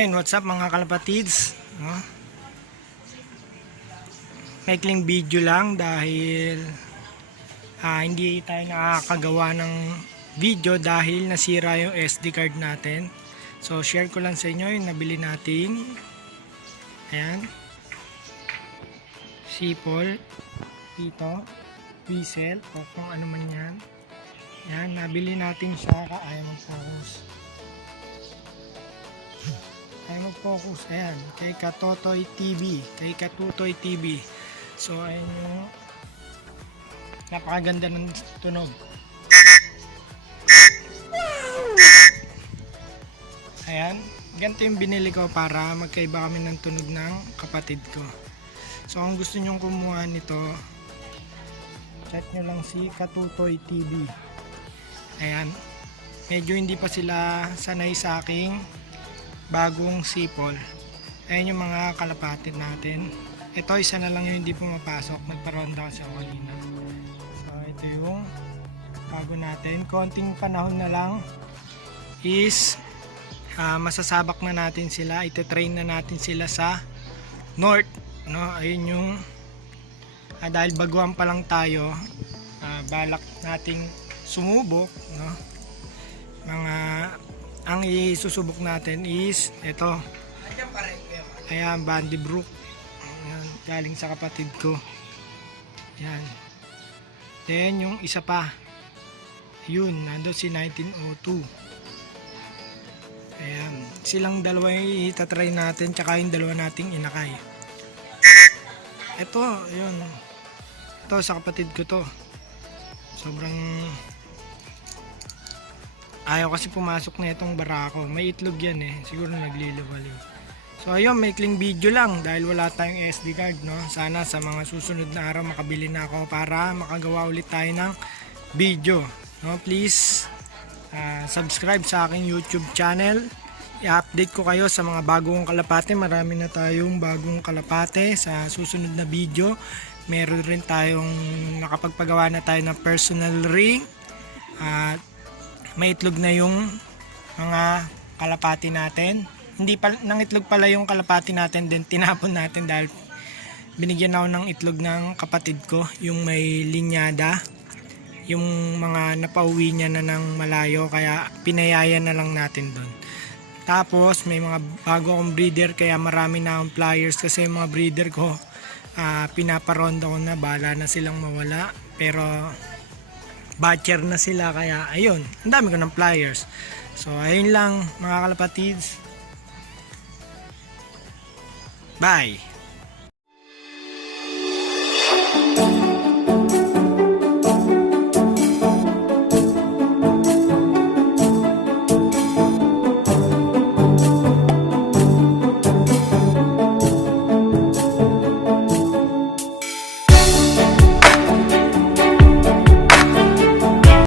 And what's up mga kalapatids, no? Maikling video lang dahil hindi tayo nakakagawa ng video dahil nasira yung SD card natin. So share ko lang sa inyo yung nabili natin. Ayan, sipol dito, diesel o kung ano man yan. Ayan, nabili natin siya. Ayaw mag-focus. Ayan, kay Katotoy TV, kay Katutoy TV. So ayun yung napakaganda ng tunog. Ayan, ganito yung binili ko para magkaiba kami ng tunog ng kapatid ko. So kung gusto nyong kumuha nito, chat nyo lang si Katutoy TV. Ayan, medyo hindi pa sila sanay sa aking bagong sipol. Ayan yung mga kalapatid natin. Ito isa na lang yung hindi pumapasok. Nagparonda kasi ako kanina. So ito yung bago natin. Konting panahon na lang is masasabak na natin sila. Ite-train na natin sila sa north, no? Ayun yung dahil baguhan pa lang tayo, balak nating sumubok, no? Ang isusubok natin is ito. Ayan, Bandy Brook. Ayan, galing sa kapatid ko. Ayan. Then yung isa pa. Yun, nando si 1902. Ayan. Silang dalawa yung itatry natin, tsaka yung dalawa nating inakay. Ito, yun. Ito sa kapatid ko to. Sobrang ayaw kasi pumasok na itong barako. May itlog yan eh. Siguro nagliliwaliw. So ayun, maikling video lang dahil wala tayong SD card, no? Sana sa mga susunod na araw makabili na ako para makagawa ulit tayo ng video, no? Please subscribe sa aking YouTube channel. I-update ko kayo sa mga bagong kalapate. Marami na tayong bagong kalapate sa susunod na video. Meron rin tayong nakapagpagawa na tayo ng personal ring. May itlog na yung mga kalapati natin. Hindi pa nang itlog pala yung kalapati natin, din tinapon natin dahil binigyan ako ng itlog ng kapatid ko, yung may linyada, yung mga napauwi niya na ng malayo, kaya pinayaya na lang natin doon. Tapos may mga bago akong breeder, kaya marami na akong pliers kasi yung mga breeder ko pinaparonda ko na, bala na silang mawala, pero batcher na sila, kaya ayun, ang dami ko ng pliers. So ayun lang mga kalapatids, bye.